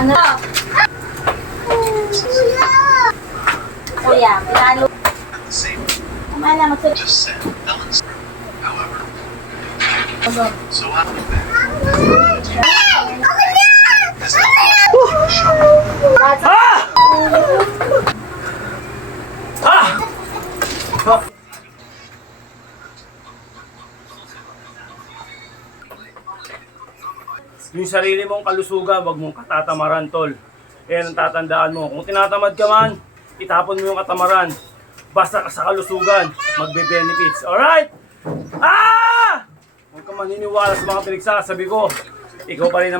Ano? Kuya, pinalo. Kumala, magsabi. Yung sarili mong kalusugan, wag mong katatamaran, tol. Yan ang tatandaan mo. Kung tinatamad ka man, itapon mo yung katamaran. Basta ka sa kalusugan, magbe-benefits. Alright? Huwag ka maniniwala sa mga pinagsasabi ko. Ikaw pa rin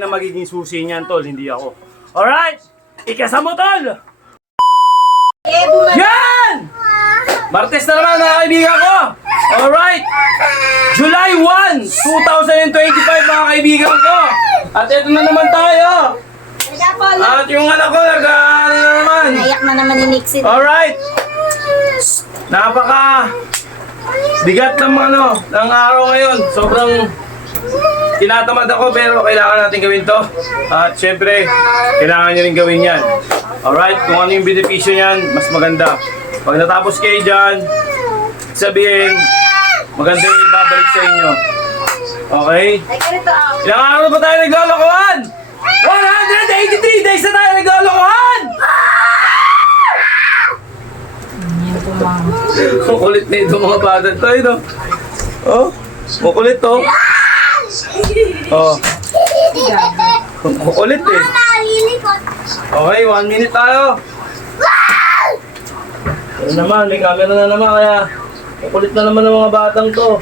ang magiging susi niyan, tol, hindi ako. Alright? Ikasa mo, tol! Yan! Martes na naman, mga kaibigan ko! Alright! July 1, 2025, mga kaibigan ko! At ito na naman tayo! At yung anak ko, ano na naman? Naiyak na naman ni Nixie. Alright! Napaka bigat ng ng araw ngayon. Sobrang tinatamad ako pero kailangan natin gawin to. At syempre, kailangan nyo rin gawin yan. Alright? Kung ano yung benepisyo niyan, mas maganda. Pag natapos kayo dyan, sabihin, maganda yung ibabalik sa inyo. Okay? Ilang araw na ba tayo naglolokohan? 183 days na tayo naglolokohan! Kukulit na ito mga bata tayo, no? Oh, kukulit to. Oh. Kukulit eh. Okay, 1 minute tayo. Ano naman, may camera na naman kaya kukulit na naman ng mga batang to.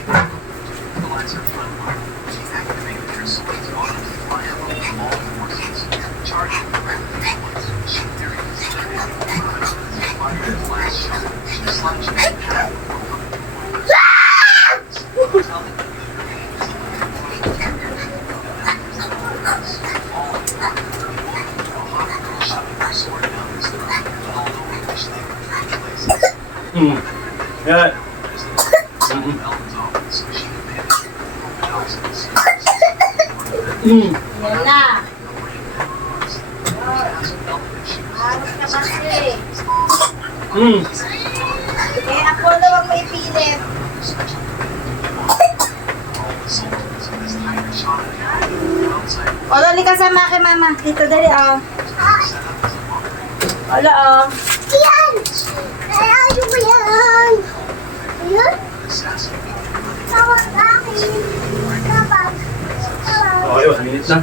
Yan. Yan na. Halos ka kasi. Eh, ako na wag mo ipilit. O, dali ka sama kay mama. Dito, dali, oh. Wala, oh. Yan! Ayaw mo yan! Ayan? Tawag akin! Tawag! Okay, 1 minute na.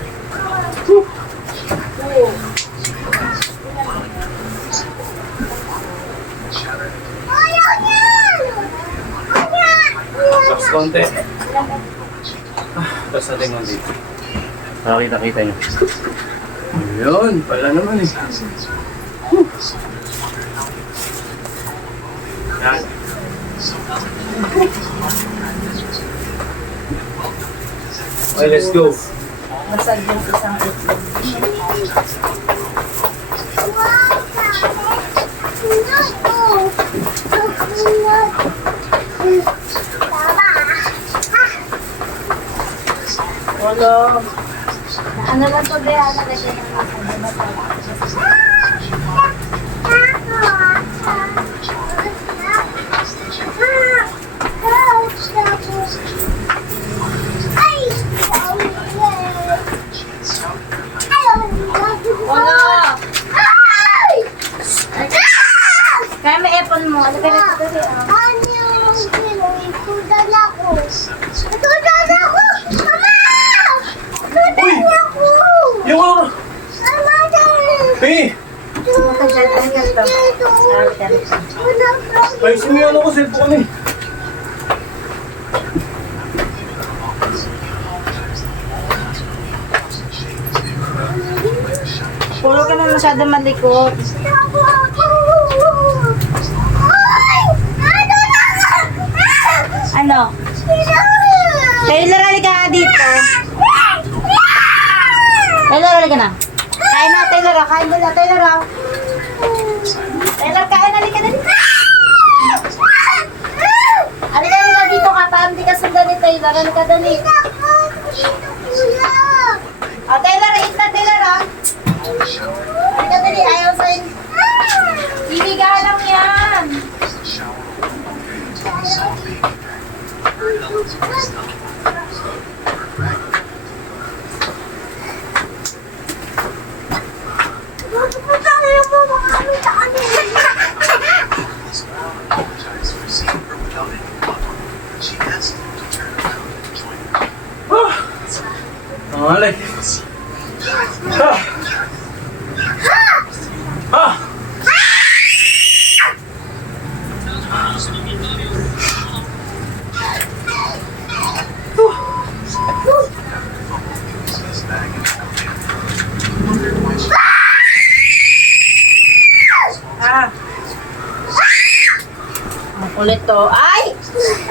Ayaw yan! Tapos konti. Tapos natin konti. Nakakita-kita nyo. Ayun, pala naman eh. Yan. Okay, let's go. Basag yung isang itlog. Wala. Ano lang to, Bea? Nalagyan ng nasa Wala. Kaya may epon mo. Ano ka na ito? Tudan ako! Tudan ako! Mama! Tudan ako! Yung Mama, dahil! Eh! Ay, siniyan ako, cellphone eh. Puro ka na masyado malikot. Ano? Taylor, halika nga dito. Taylor, halika na. Kain na, Taylor. Kain mo na, Taylor. Taylor, kain. Halika na dito. Halika na dito ka. Paano di ka sundan ni Taylor? Halika dali. Taylor, eat na, Ulit to. Ay!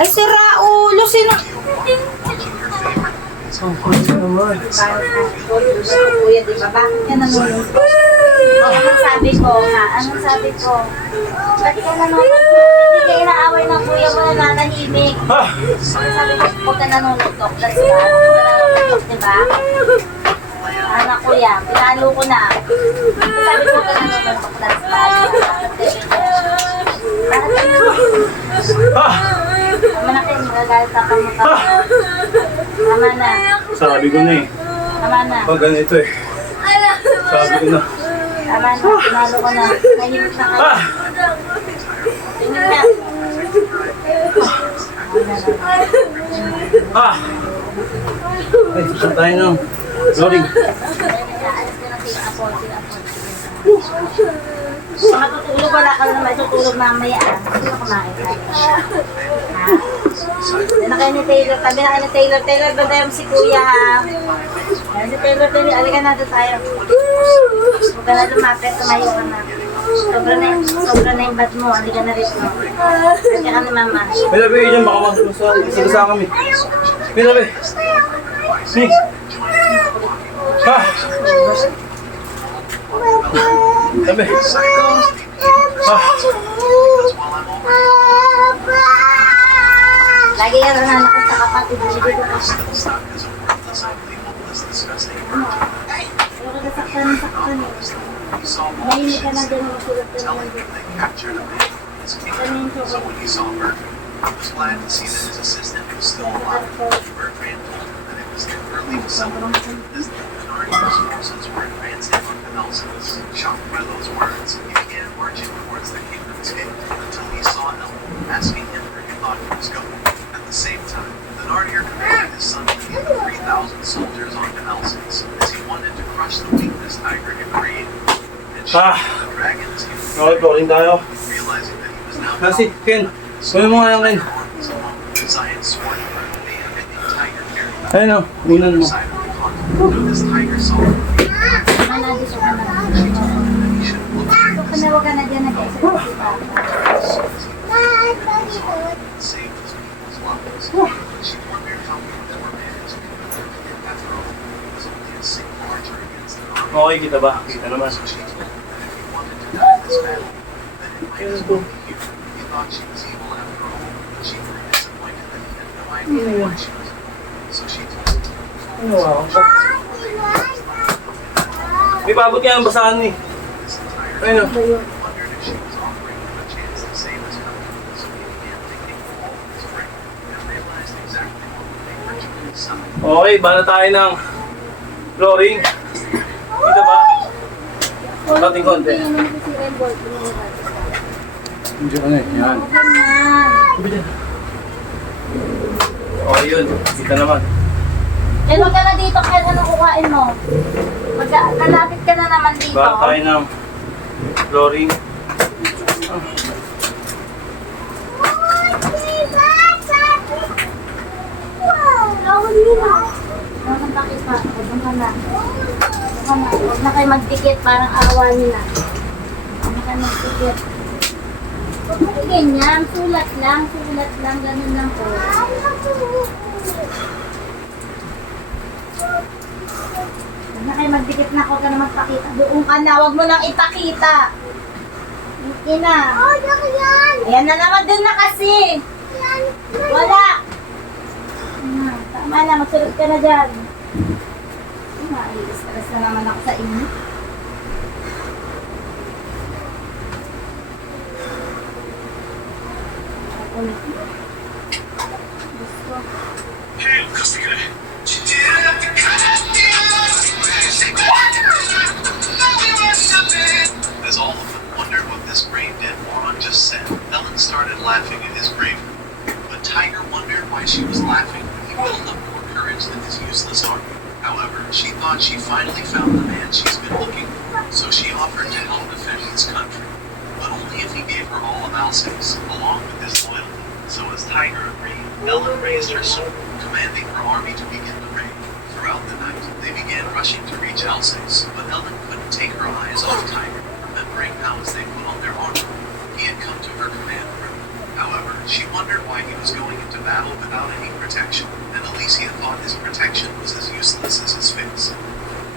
Ay, sira ulo. Sino? Ang kulit naman. Kuya, di ba? Bakit ka nanonood? Anong sabi ko ha? Anong sabi ko? Bakit ka nanonood? Hindi ka inaaway ng kuya mo na nanahimik. Ah! Sabi ko, huwag ka nanonood. That's ba? Huwag ka nanonood, di ba? Anak ko yan. Pinalo ko na. Sabi ko, huwag ka nanonood. That's ba? Bakit ka nanonood? Ah! Tama na kayo, magagalit ako mo ka. Tama na. Sabi ko na eh. Tama na. Pag ganito eh. Sabi ko na. Tama na. Pinalo ko na. Nahimik na kayo. Ah! Tingin na. Ah! Ay, saan tayo nang? Sorry. Aalis ka na sinapon. Matutulog, wala ka na matutulog mamaya. Sino kumain tayo? Ha? Hindi na kayo ni Taylor. Tabi na kayo ni Taylor. Taylor, ba tayo si Kuya ha? Ayun si Taylor, Taylor. Alikan natin tayo. Huwag ka na lumapit. Tumayo ka na. Sobra na yung bad mo. Alikan na rin mo. Alikan ka ni Mama. May labi dyan, baka magsagasama kami. May labi. Sneak. Ah! Labi. Ah! Lagi ka nananakot sa kapatid. Hindi ko kasi. Pero ka saktan. Mahimik ka na din. Magsulat ka naman din. Kanin ko. So when he saw Bertrand, he was glad to see that his assistant was still alive. Bertrand told him that it was too early to celebrate, as the Bernardi's forces were advancing on Canelsis. Shocked by those words, he began marching towards the kingdom's gate until he saw Ellen, asking him where he thought he was going. At the same time, Thenardier commanded his son to lead the 3,000 soldiers on Canelsis, as he wanted to crush the weak this tiger had created. And Ah. the dragons he was Okay, boring tayo. realizing that he was now Kasi, Ken, kunin mo nga yung Ken. Zion swore to her to be a big tiger carrier. Ayun o, unan mo. Side of the conflict. This tiger saw him. Manadis ka na. He should look Huwag ka na dyan nag-isa si Papa. save his people's lives. She wondered how things were managed. After all, it was only a single archer against an army. Okay, kita ba? Kita naman. So she told him that if he wanted to die in this battle, then it might as well be here. He thought she was evil after all, but she grew disappointed that he had no idea why she was evil. So she told him. Ano ako? May pabot nga ang basahan eh. This entire Ayun o. wondered if she was offering him a chance to save his country. So he began thinking of all his strength and realized exactly what would make Richard his son. Okay, bala tayo ng flooring. Kita ba? Kating konti. Hindi ka na eh. Yan. Okay yun. Kita naman. Yan, huwag ka na dito. Kaya anong kukain mo? Kalapit ka na naman dito. Bala tayo ng flooring. Huwag bakit pa? Huwag ka na. Huwag na kayo magtikit. Parang awa nila. Huwag na kayo magtikit. Huwag mo ganyan. Sulat lang. Ganun lang po. Huwag na kayo magdikit na. Huwag ka na magpakita. Doon ka na. Huwag mo nang ipakita. Hindi na. Ayan na naman din na kasi. Wala. Tama na. Magsulat ka na dyan. Stress na naman ako sa inyo. As all of them wondered what this brave dead moron just said, Ellen started laughing at his bravery. But Tiger wondered why she was laughing when he built up more courage than his useless army. However, she thought she finally found the man she's been looking for, so she offered to help defend his country. But only if he gave her all of Alsace, along with his loyalty. So as Tiger agreed, Ellen raised her sword, commanding her army to begin the raid. Throughout the night, they began rushing to reach Alsace, but Ellen couldn't take her eyes off Tiger, remembering how as they put on their armor, he had come to her command room. However, she wondered why he was going into battle without any protection, and Alicia thought his protection was as useless as his face.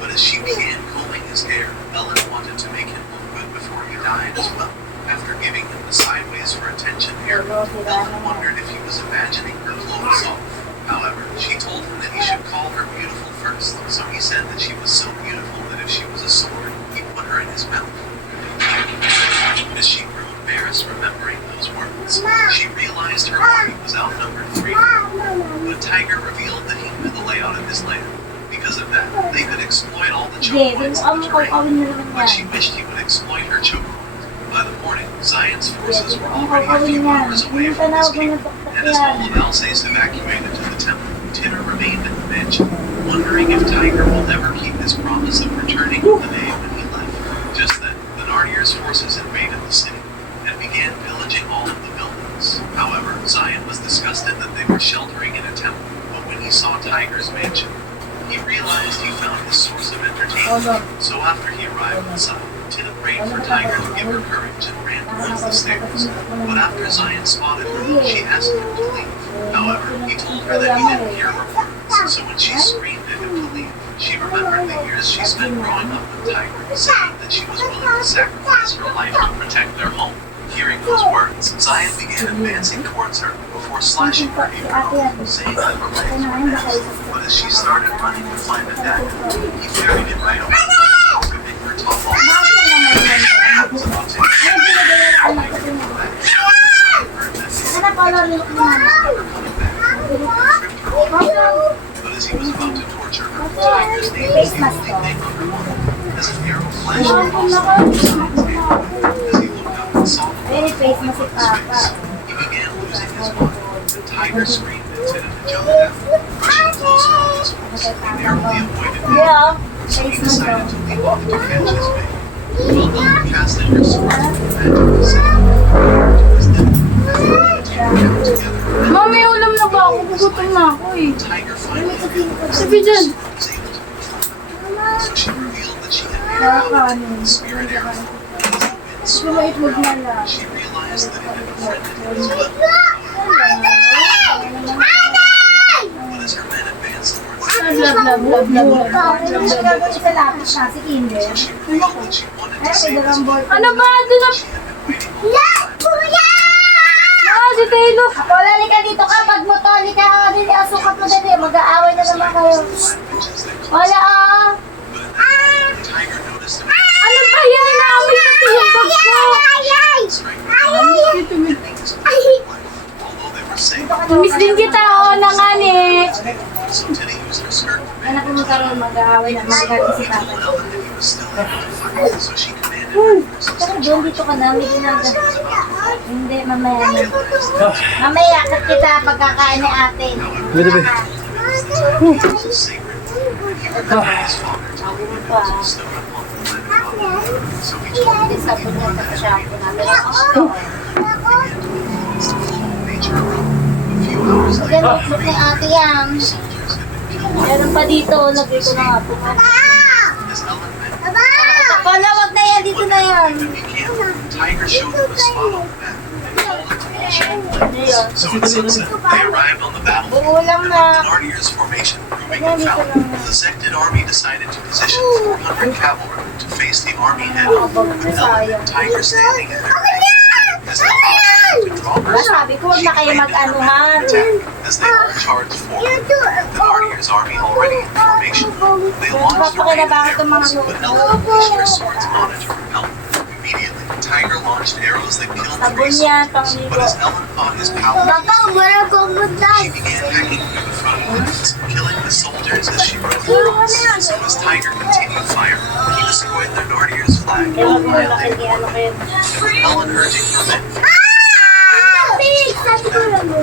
But as she began combing his hair, Ellen wanted to make him look good before he died as well. After giving him the sideways for attention haircut, Ellen wondered if he was imagining her clothes off. However, she told him that he should call her beautiful first, so he said that she was so beautiful that if she was a sword, he'd put her in his mouth. As she grew embarrassed remembering those words, she realized her army was outnumbered 3-1. But Tiger revealed that he knew the layout of his land. Because of that, they could exploit all the choke points in the terrain. But she wished he would exploit her choke point. By the morning, Zion's forces were already a few hours away from his camp, and as all of Alsace evacuated to the temple, Tinner remained in the mansion, wondering if Tiger will ever keep his promise of returning in the day when he left. Just then, the Narnier's forces invaded the city and began pillaging all of the buildings. However, Zion was disgusted that they were sheltering in a temple, but when he saw Tiger's mansion, he realized he found his source of entertainment. So after he arrived inside, Tina prayed for Tiger to give her courage and ran towards the stairs. But after Zion spotted her, she asked him to leave. However, he told her that he didn't hear her words, so when she screamed at him to leave, she remembered the years she spent growing up with Tiger, saying that she was willing to sacrifice her life to protect their home. Hearing those words, Zion began advancing towards her before slashing her apron, saying that her legs were fast. But as she started running to find a dagger, he carried it right over her, ripping her top off. He was about to but as he was about to torture her, Tiger's name was the only thing on her mind. As an arrow flashed across the as he looked up and saw the blood falling on his face, he began losing his mind. The Tiger screamed and intended to jump at him, pushing closer with his horse. He narrowly avoided me, so he decided to leap off to catch his bait. While Ellen casted her sword to the edge of the city, to his death, the two came together. Mami, ulam na ba ako? Gugutom na ako eh. Tiger finally realized Sabi dyan. was able to perform it. So she revealed that she had made a covenant with the spirit arrow. As the wind swirled, she realized that it had befriended him as well. But as her men advanced towards the Sa lapis na si Kinder. so she revealed that she wanted to save his life. Ano ba? Doon na... She had been waiting all the time. Ah, si Taylor. Ako, lali ka dito ka. Pag mo to, lali ka. Dili, asukat mo dali. Mag-aaway na naman kayo. Savages that caused Wala ah. But at that moment, Tiger noticed him Ano ba yan? Naawit na ito yung bag ko. strike and make his life. Although they were safe, Miss din kita, oh, nangani. so Tinny used her skirt to Anak ko mo karoon, mag-aaway na. She Mag-aaway si told Papa. Ellen that he was still able to fight, so she commanded her forces Saka to doon charge. dito ka na. Hindi na. As he was about to fight, Hindi, mamaya he na. realized that Mamaya, kat kita pagkakain ni ate. Bebe. it was the time he was sacred, and he remembered his father telling him it was bestowed upon the land of God. So he told him that he wanted to Siya, be pinabila ko siya. began to influence the flow of nature around him. A few hours later, Yan, look ni ate yan. soldiers had been killed. Meron pa dito, lagay ko na nga po. As Ellen met Wala, wag na yan, dito na yan. When he camped, Tiger showed him a spot on the map and called it the Walsham Plains. So at sunset, they arrived on the battlefield, Uulam and na. with the Narnier's formation proving infallible, the Zekted army decided to position 400 cavalry to face the army head on, with Ellen and Tiger standing at their rear. As Ellen tried to draw her Ba, sword, sabi ko, huwag she na kayo claimed that her men mag-anuhan. would attack as they all charged forward. The Narnier's army already in formation. They launched a raid of arrows, but Ellen unleashed her swords on it to repel them. Immediately, Tiger launched arrows that killed Sabon three yan, soldiers, pangligo. but as Ellen fought his power, Baka wala kong she began hacking through the front lines, killing the soldiers as she rode across. So as Tiger continued firing, he destroyed the Narnier's flag Kaya while wag mo na wielding kay ano kayo. and with Ellen urging her men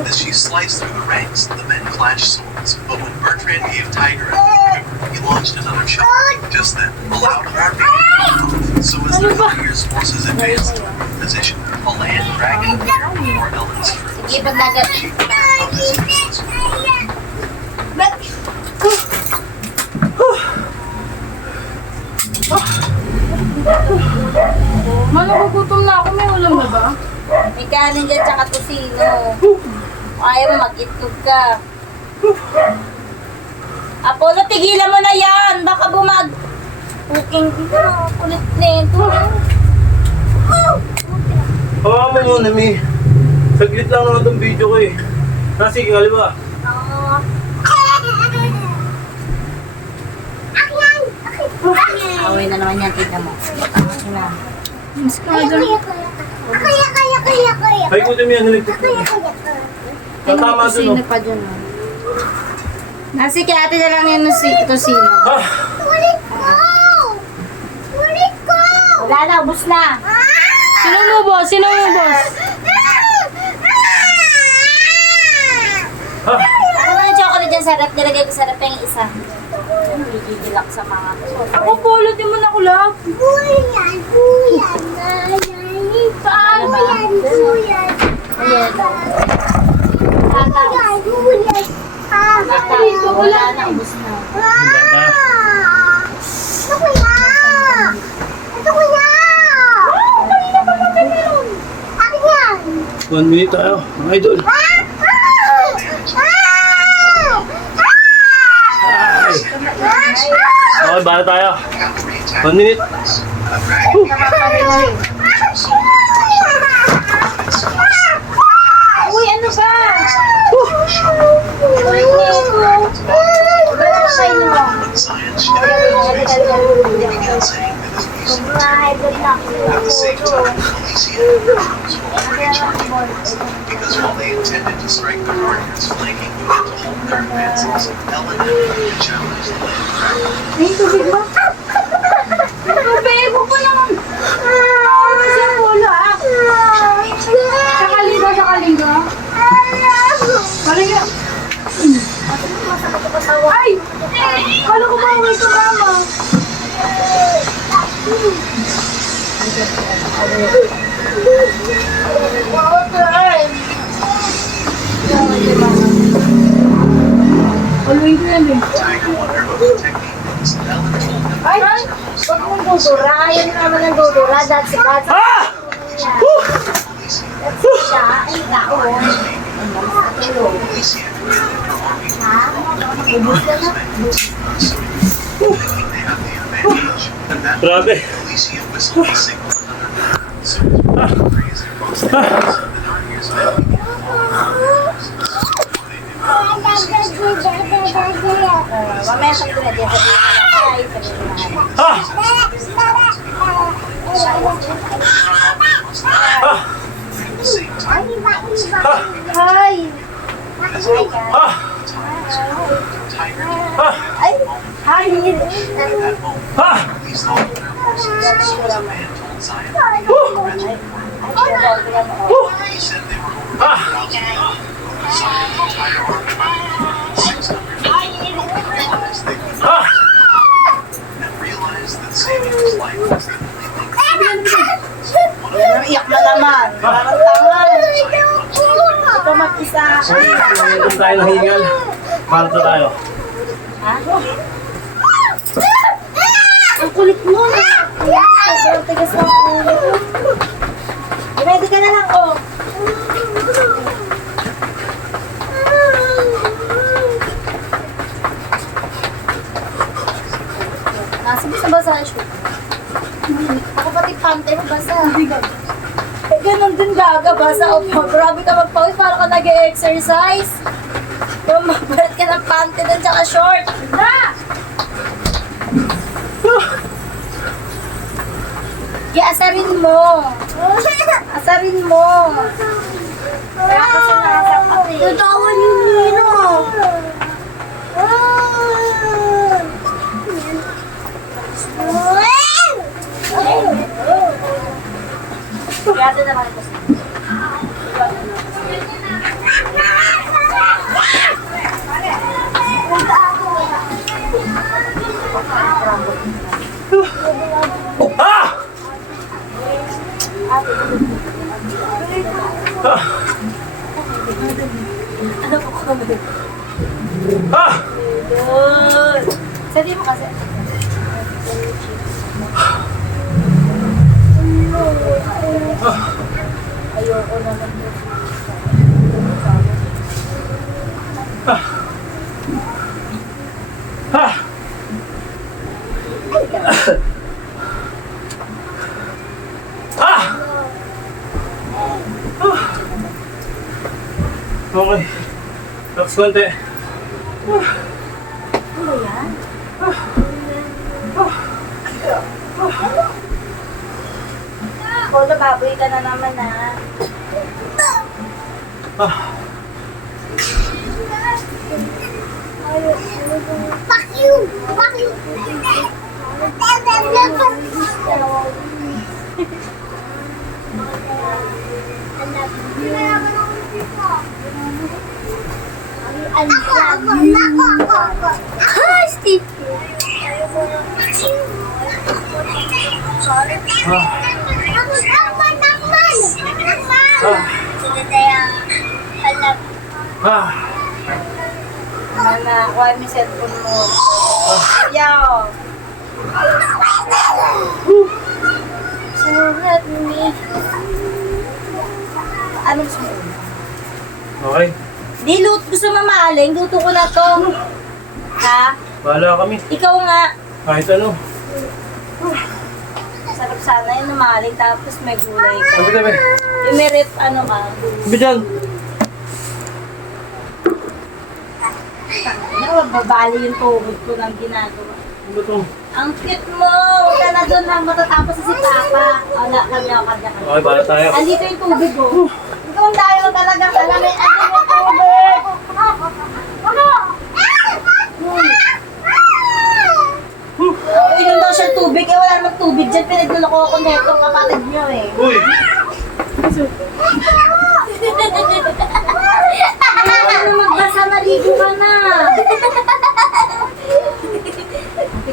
as she sliced through the ranks, the men clashed swords. But when Bertrand gave Tiger a new quiver, he launched another shot. Just then, a loud alarm began. So as the Narnier's forces advanced toward the position, a land dragon appeared before Ellen's troops. Sige, pag nagat. She fired up this useless war. Malo, gugutom na ako. May ulam na ba? May kanin dyan tsaka tosino. Ayaw mo mag-itlog ka. Apollo, tigilan mo na yan. Baka bumag... Puking dito. Kulit nito. Hawakan mo muna, Mi. Saglit lang naman itong video ko eh. Sige, kaliwa. Away na naman yan, tignan mo. Mas ka dyan. Ay, kutin mo yan. Naligtas mo. Tatama dun, Sino oh. pa dyan, oh. Nasi, kaya ate na lang yan ng tosino. Ah! Wala na, ubus na. Sino mo, boss? Sino mo, boss? Ah! Ano yung chocolate dyan sa rep? Nilagay ko sa rep yung isa. Gigigil ako sa mga Ako, polo, di mo na kulap. Paano ba? Ayan. Wala na, ubus na. One minute tayo, mga idol. Okay, bahala tayo. 1 minute. Uy, ano ba? Uy, wala na kayo mo. Science began saying that his niece Sobrang blood na at the same time, Alicia and the girls were already charging force because while they intended to strike the warriors flanking unit to hold their advances, Ellen had come to challenge the land cracker. Ay, tubig mo? Bebo pa naman. Kasi ang polo, ah. Sakalinga, sakalinga. Sakalinga. Ay! Kala ko ba uwi ko, mama? Aluin ko yan eh. Tiger wondered what the technique was. Ellen told him Ay, huwag mong dudura. Ayaw naman ng dudura. That's it. That's Ah! siya. Ay, tao. Alicia commanded her army to Ha? Ubus na na. They have the advantage. And that Grabe. Alicia whistled a signal another man. Soon as the breeze across the hills, the Narniers men began following her orders. Before they knew it, Alicia started to be in charge of the Mamaya sa ito na. Di ba? Ay, sabi ko na. Ah! Ah! At the same time, Ah! Hi. as Ellen Ah! time was come, Tiger did Ah! Ay, hi. at that moment. Ah! Released all of their forces as soon as a man told Zion to pick up the regiment. He said they were over 1,000 men. Zion the entire army moved 600 men. Realized they could not Ah! and realized that saving his life was the only thing. One of them Iyak na naman. Parang tanga. Ito mag-isa. Ito tayo ng hingal. Parto tayo. Ha? Ang kulit mo na. Sobrang tigas ng ulo. Ready ka na lang, oh. Nasa sa basa ang shoot. Ako pati pante mo basa. Eh, ganun din gaga, basa. O, grabe ka magpawis, para ka nag-exercise. Mabalit ka ng pante dun, tsaka short. Na! Asarin mo. Asarin mo. Kaya kasi nakasakap eh. Tatawan yung Nino. Kaya ito naman ito. Ah! Ano po kami? Ah! Good. Sabi mo kasi. Ayoko. Ah! Ah! Okay. Relax konti. Ano yan? Polo, baboy ka na naman ah. Ah. Fuck you! Fuck you! Ako. Steve. Sorry. Ah. Mana, kuha mo yung cellphone mo. Yaw. Sulat me. Ano gusto mo? Okay. Di, gusto mamaling. Luto ko na to. Ha? Bahala kami. Ikaw nga. Kahit ano. Sarap sana yung mamaling tapos may gulay ka. Sabi tabi. Yung may rip, ano ka. Sabi dyan. Babali yung tuhod ko ng ginagawa. Ano ba ito? Ang cute mo! Huwag ka na doon lang matatapos sa si Papa. Wala, kanya ka. Okay, bahala tayo. Andito yung tubig ko. Ikaw ang dahil mo talagang alam eh. Ano yung tubig? Inom daw siya tubig. Eh wala namang tubig dyan. Pinagluloko ako neto kapatid niyo eh. Uy! Ayaw na magbasa, maligo ka na.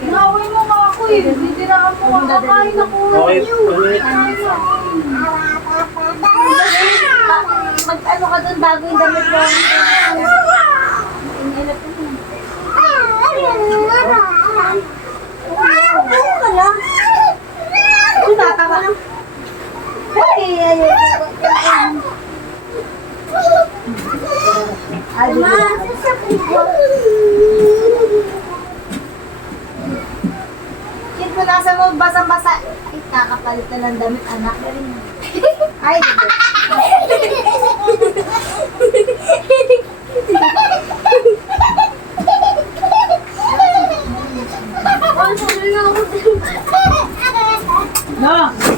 Naway mo nga ako eh. Hindi na ako makakain ako. Okay, 1 minute. Mag-ano ka doon bago yung damit mo. Inilap ko na. Ano ka lang? Ito tatawa. Kid mo nasa mo, basang-basa. Ay, kakapalit na ng damit, anak. Ay, no.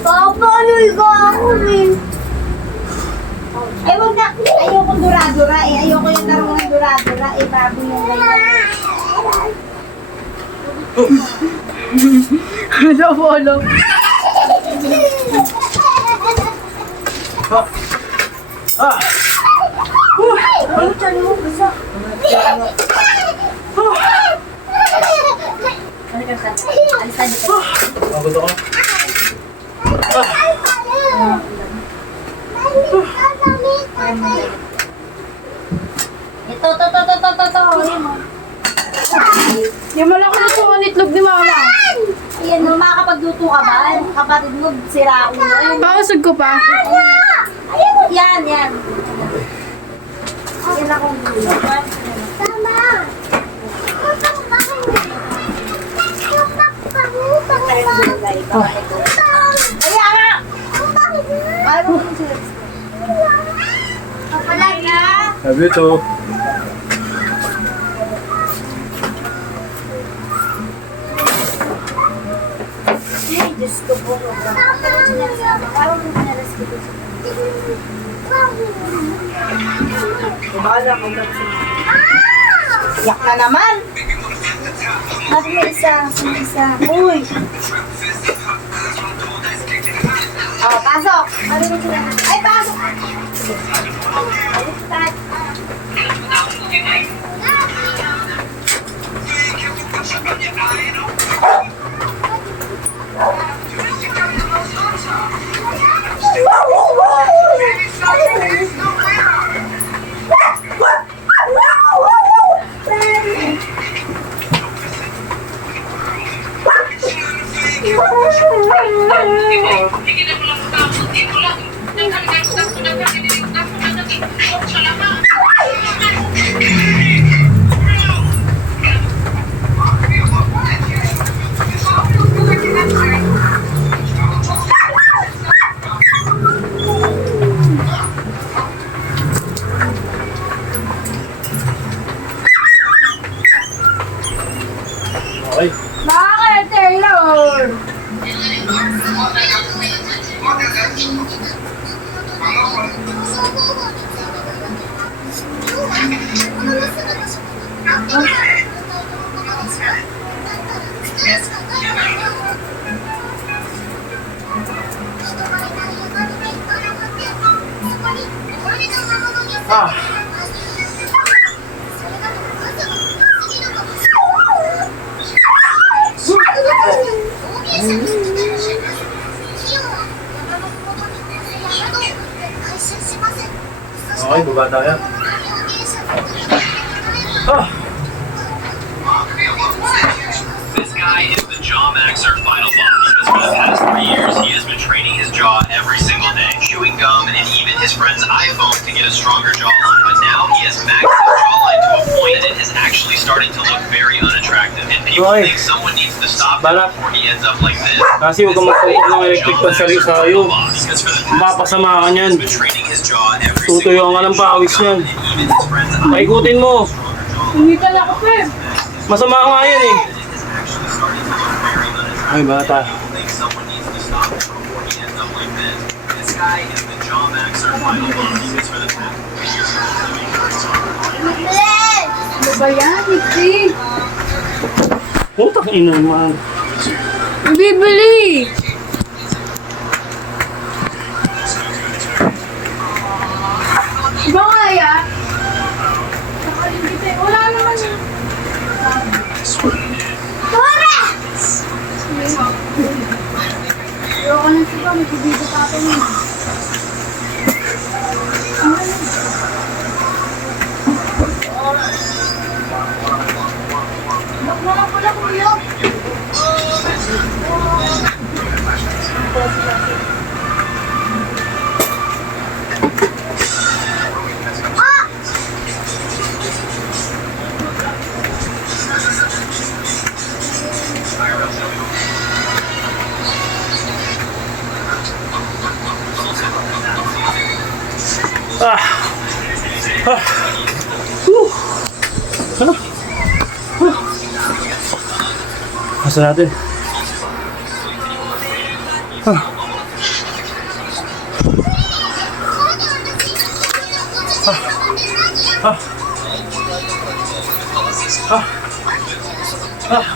Papanoy ko ako, Min. Ay, wag na. Ayokong dura-dura eh. Ayoko yung laro ng dura-dura eh. Bago yung ganyan. Hello, Polo. Ah! Ano chan mo? Gusto? Ano ka sa? Alisan dito. Pagod ako. Ito. Yung malaki na po ang itlog ni Mama. Ayan, no, makakapagluto ka ba? Kapatid mo, sira ulo. Ayun. Pausog ko pa. Yan. Yan akong gulo. Tama. Kaya nga! Ayaw mo sila. Kapalaga. Sabi ito. Ay, Diyos ko po. Ayaw mo sinalas ko dito. Bahala ko lang siya. Yak na naman! Natin mo isa. Uy! Oh, pasok! Ay, pasok! Baliktad. Okay. Bakit, Taylor? Ah. Okay, baba tayo. Ah. This guy is the Jaw Maxer final boss because for the past 3 years he has been training his jaw every single day, chewing gum and even his friend's iPhone to get a stronger jawline. But now he has maxed his jawline to a point that it has actually started to look very unattractive. And people Okay. think someone needs to stop him Balak. before he ends up like this. Kasi huwag ka magpapok ng electric pan sa rin sa iyo. Because for the past Mapasama ka niyan. he's been training his jaw every Tutuyo ka ng pawis niyan. and even his friend's iPhone Paikutin mo. Initan ako, Pep. Masama ka yan eh. is actually starting to look very unattractive. Ay, bata. People think someone needs to stop him before he ends up like this. This guy is the Jaw Maxer final boss because for the past 3 years Ano ba yan, Nixie? Putang ina naman. Bibili! Iba nga yan? Nakalimutan. Wala naman yun. Ayoko na siya, may kubito pa ako nun. Bak na lang pala, kuya. Ah. Ah. Whew. Ah. Ah. Asa natin? Ah. Ah. Ah. Ah. Ah.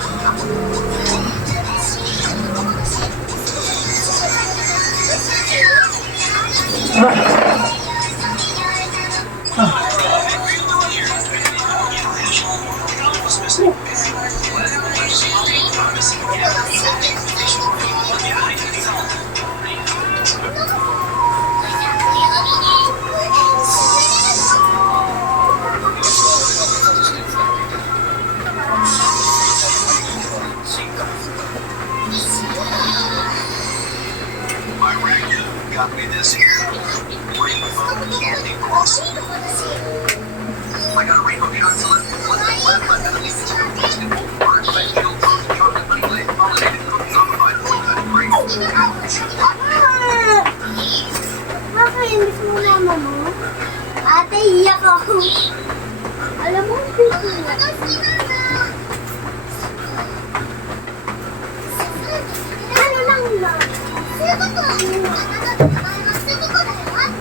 My ragtag got me this rainbow candy blossom. I got a rainbow shot salad. What's the left left underneath this new tasty orange vegetable chocolate honey glazed pollinated zombified fruit that's great. Nakainis mo mama mo? Ate, iyak ako. Alam mo, ano lang na? Sino to? Sino to na yan?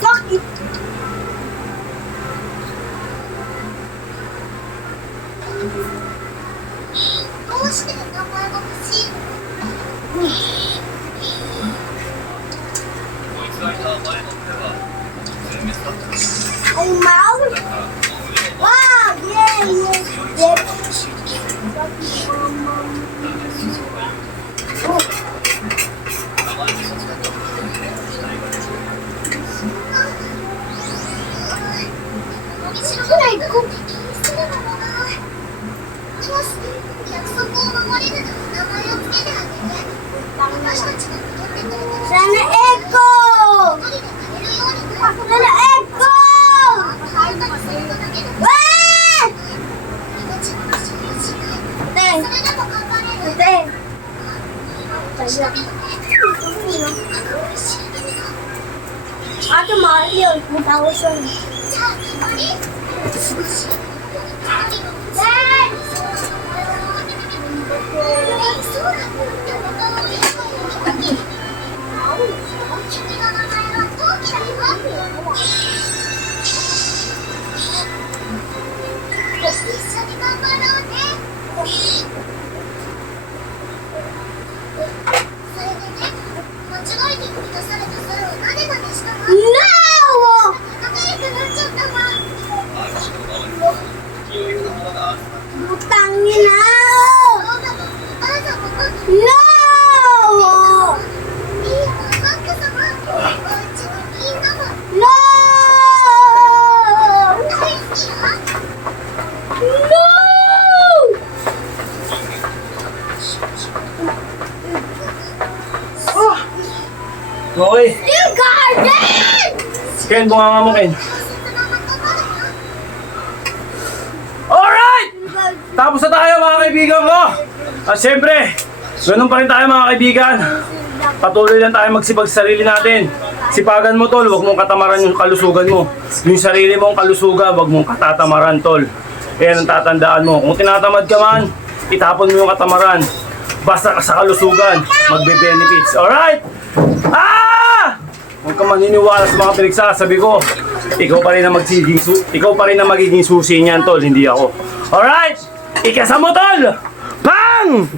Fuck you. Oh, mouth. Wow, yeah, yeah. Sana Echo! Sana Echo! Ah! Ate! Ate, mahal yun. 1,000. No! Putangin na! No! No! No! Okay. You garden! Ken, bunganga mo, Ken. Alright! Tapos na tayo mga kaibigan ko. At syempre, ganun pa rin tayo mga kaibigan. Patuloy lang tayo magsipag sa sarili natin. Sipagan mo tol, huwag mong katamaran yung kalusugan mo. Yung sarili mong kalusugan, huwag mong katatamaran tol. Yan ang tatandaan mo. Kung tinatamad ka man, itapon mo yung katamaran. Basta ka sa kalusugan, magbe-benefits. Alright? Ah! Huwag ka maniniwala sa mga pinagsasabi ko. Ikaw pa rin ang magiging susi niyan tol, hindi ako. Alright? Ikasa mo tol! Bang!